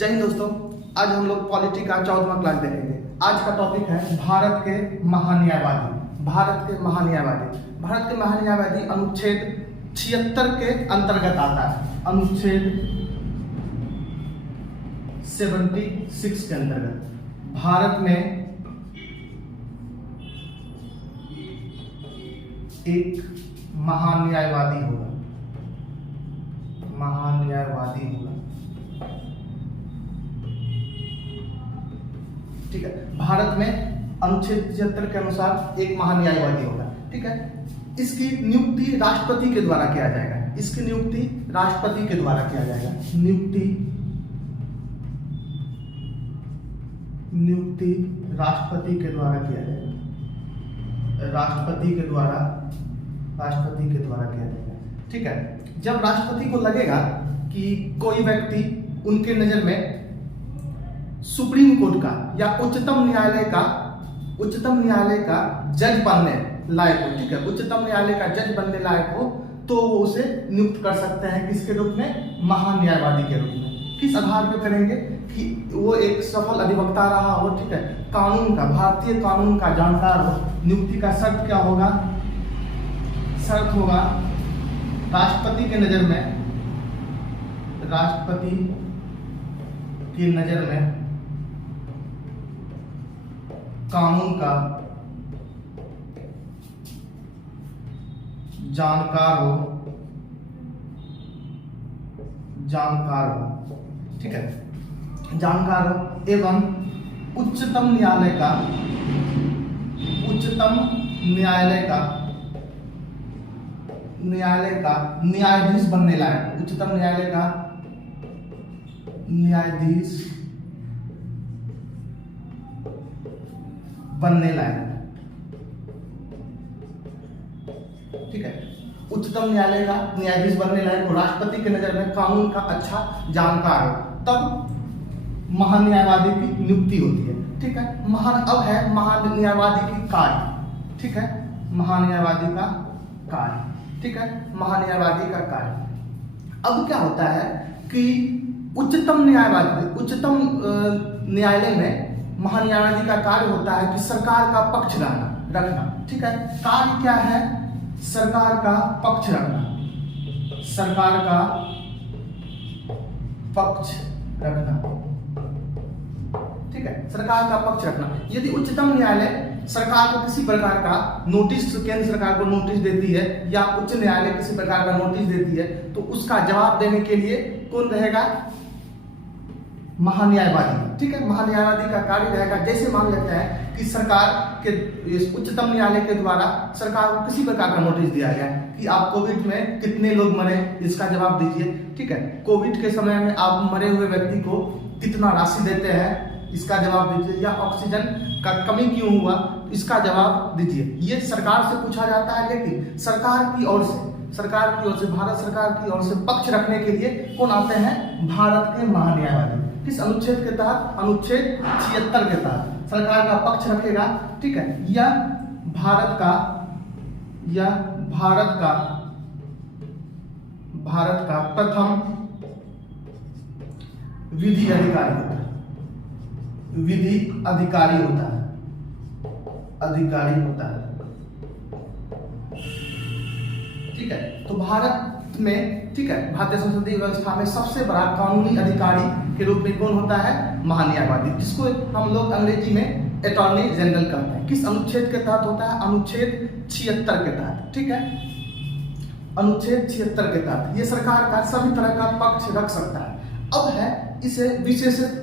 जय हिंद दोस्तों। आज हम लोग पॉलिटी का 14वां क्लास देखेंगे। आज का टॉपिक है भारत के महान्यायवादी। भारत के महान्यायवादी अनुच्छेद 76 के अंतर्गत आता है। अनुच्छेद 76 के अंतर्गत भारत में एक महान्यायवादी होगा। ठीक है, भारत में अनुच्छेद 76 के अनुसार एक महान्यायवादी होगा। ठीक है, इसकी नियुक्ति राष्ट्रपति के द्वारा किया जाएगा। इसकी नियुक्ति राष्ट्रपति के द्वारा किया जाएगा। नियुक्ति राष्ट्रपति के द्वारा किया जाएगा। राष्ट्रपति के द्वारा किया जाएगा। ठीक है, जब राष्ट्रपति को लगेगा कि कोई व्यक्ति उनके नजर में सुप्रीम कोर्ट का या उच्चतम न्यायालय का जज बनने लायक हो, ठीक है, उच्चतम न्यायालय का जज बनने लायक हो, तो वो उसे नियुक्त कर सकते हैं। किसके रूप में? महान्यायवादी के रूप में। किस आधार पर करेंगे? कि वो एक सफल अधिवक्ता रहा हो, ठीक है, कानून का, भारतीय कानून का जानकार हो। नियुक्ति का शर्त क्या होगा? शर्त होगा राष्ट्रपति के नजर में कानून का जानकार हो। ठीक है, जानकार हो एवं उच्चतम न्यायालय का न्यायाधीश बनने लायक। उच्चतम न्यायालय का न्यायाधीश बनने लायक। ठीक है, उच्चतम न्यायालय का न्यायाधीश बनने लायक हो, राष्ट्रपति के नजर में कानून का अच्छा जानकार हो, तब महान्यायवादी की नियुक्ति होती है। ठीक है, अब है महान्यायवादी की कार्य। ठीक है, महान्यायवादी का कार्य। ठीक है, महान्यायवादी का कार्य। अब क्या होता है कि उच्चतम न्यायालय में महान्यायवादी का कार्य होता है कि सरकार का पक्ष रखना। ठीक है, कार्य क्या है? सरकार का पक्ष रखना। ठीक है, सरकार का पक्ष रखना। यदि उच्चतम न्यायालय सरकार को किसी प्रकार का नोटिस, केंद्र सरकार को नोटिस देती है या उच्च न्यायालय किसी प्रकार का नोटिस देती है, तो उसका जवाब देने के लिए कौन रहेगा? महान्यायवादी। ठीक है, महान्यायवादी का कार्य रहेगा। जैसे मान लेते हैं कि सरकार के उच्चतम न्यायालय के द्वारा सरकार को किसी प्रकार का नोटिस दिया गया कि आप कोविड में कितने लोग मरे, इसका जवाब दीजिए। ठीक है, कोविड के समय में आप मरे हुए व्यक्ति को कितना राशि देते हैं, इसका जवाब दीजिए। या ऑक्सीजन का कमी क्यों हुआ, इसका जवाब दीजिए। ये सरकार से पूछा जाता है, लेकिन सरकार की ओर से भारत सरकार की ओर से पक्ष रखने के लिए कौन आते हैं? भारत के महान्यायवादी। किस अनुच्छेद के तहत? अनुच्छेद 76 के तहत सरकार का पक्ष रखेगा। ठीक है, या भारत का प्रथम विधि अधिकारी होता है। ठीक है, तो भारत में, ठीक है, भारतीय संसदीय व्यवस्था में सबसे बड़ा कानूनी अधिकारी के रूप में कौन होता है? महान्यायवादी, जिसको हम लोग अंग्रेजी में अटॉर्नी जनरल कहते हैं। किस अनुच्छेद के तहत होता है? अनुच्छेद 76 के तहत। ठीक है, अनुच्छेद 76 के तहत ये सरकार का सभी तरह का पक्ष रख सकता है। अब है इसे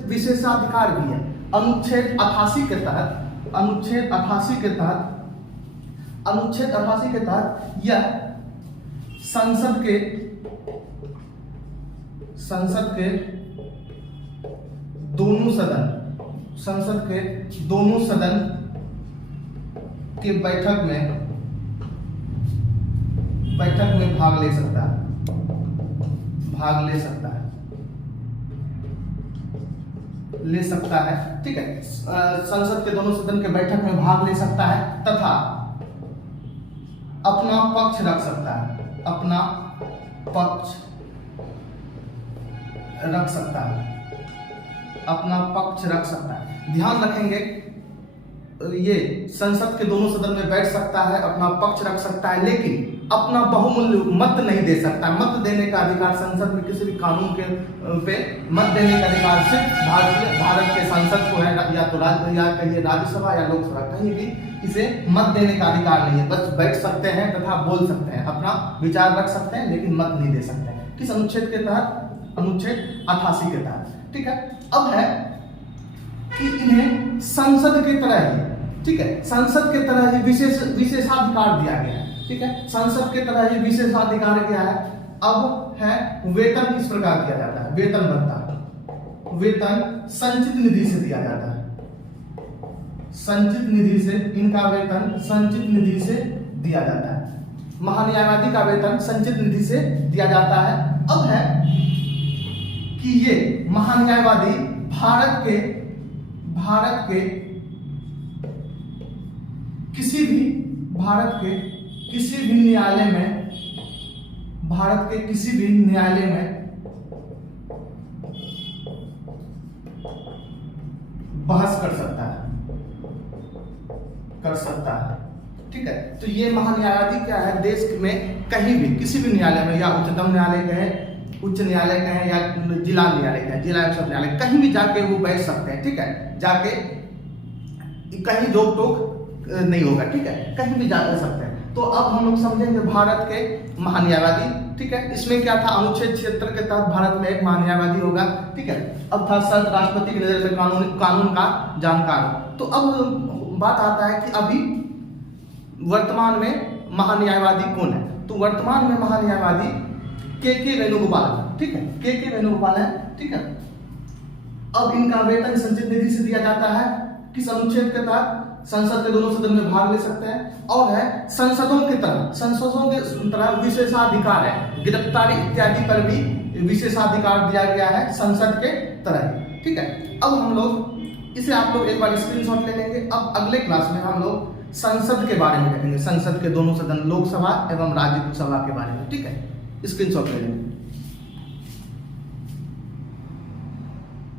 विशेषाधिकार भी है। अनुच्छेद 88 के तहत यह संसद के दोनों सदन के बैठक में भाग ले सकता है। ठीक है, संसद के दोनों सदन के बैठक में भाग ले सकता है तथा अपना पक्ष रख सकता है। अपना पक्ष रख सकता है। ध्यान रखेंगे, ये संसद के दोनों सदन में बैठ सकता है, अपना पक्ष रख सकता है, लेकिन अपना बहुमूल्य मत नहीं दे सकता। मत देने का अधिकार संसद में किसी भी कानून के पे मत देने का अधिकार सिर्फ भारत के संसद को है, या तो कहिए राज्यसभा या लोकसभा, कहीं भी इसे मत देने का अधिकार नहीं है। बस बैठ सकते हैं तथा बोल सकते हैं, अपना विचार रख सकते हैं, लेकिन मत नहीं दे सकते हैं। किस अनुच्छेद के तहत? अनुच्छेद 88 के तहत। ठीक है, अब है कि इन्हें संसद की तरह ही, ठीक है, संसद के तरह ही विशेषाधिकार दिया गया है। ठीक है, संसद के तरह ही विशेषाधिकार क्या है? अब है वेतन किस प्रकार दिया जाता है? वेतन भत्ता, वेतन संचित निधि से दिया जाता है। संचित निधि से, इनका वेतन संचित निधि से दिया जाता है। महान्यायवादी का वेतन संचित निधि से दिया जाता है। अब है कि ये महान्यायवादी भारत के किसी भी न्यायालय में, भारत के किसी भी न्यायालय में बहस कर सकता है। ठीक है, तो ये महान्यायवादी क्या है? देश में कहीं भी किसी भी न्यायालय में, या उच्चतम न्यायालय कहें, उच्च न्यायालय कहें, या जिला न्यायालय कहें, जिला एवं सब न्यायालय, कहीं भी जाके वो बैठ सकते हैं। ठीक है, जाके कहीं रोक टोक नहीं होगा। ठीक है, कहीं भी जा सकते हैं। तो अब हम लोग समझेंगे भारत के महान्यायवादी। ठीक है, इसमें क्या था? अनुच्छेद 76 के तहत भारत में एक महान्यायवादी होगा। ठीक है, अब था संत राष्ट्रपति की नजर में कानून का जानकार। तो अब बात आता है कि अभी वर्तमान में महान्यायवादी कौन है? तो वर्तमान में महान्यायवादी के वेणुगोपाल। ठीक है, के वेणुगोपाल है। ठीक है, अब इनका वेतन संचित निधि से दिया जाता है। किस अनुच्छेद के तहत? संसद के दोनों सदन में भाग ले सकते हैं। और है संसदों के तरह विशेषाधिकार है, गिरफ्तारी इत्यादि पर भी विशेषाधिकार दिया गया है संसद के तरह। ठीक है, अब हम लोग इसे, आप लोग एक बार स्क्रीनशॉट ले लेंगे। अब अगले क्लास में हम लोग संसद के बारे में देखेंगे, संसद के दोनों सदन, लोकसभा एवं राज्यसभा के बारे में। ठीक है, स्क्रीनशॉट ले लेंगे।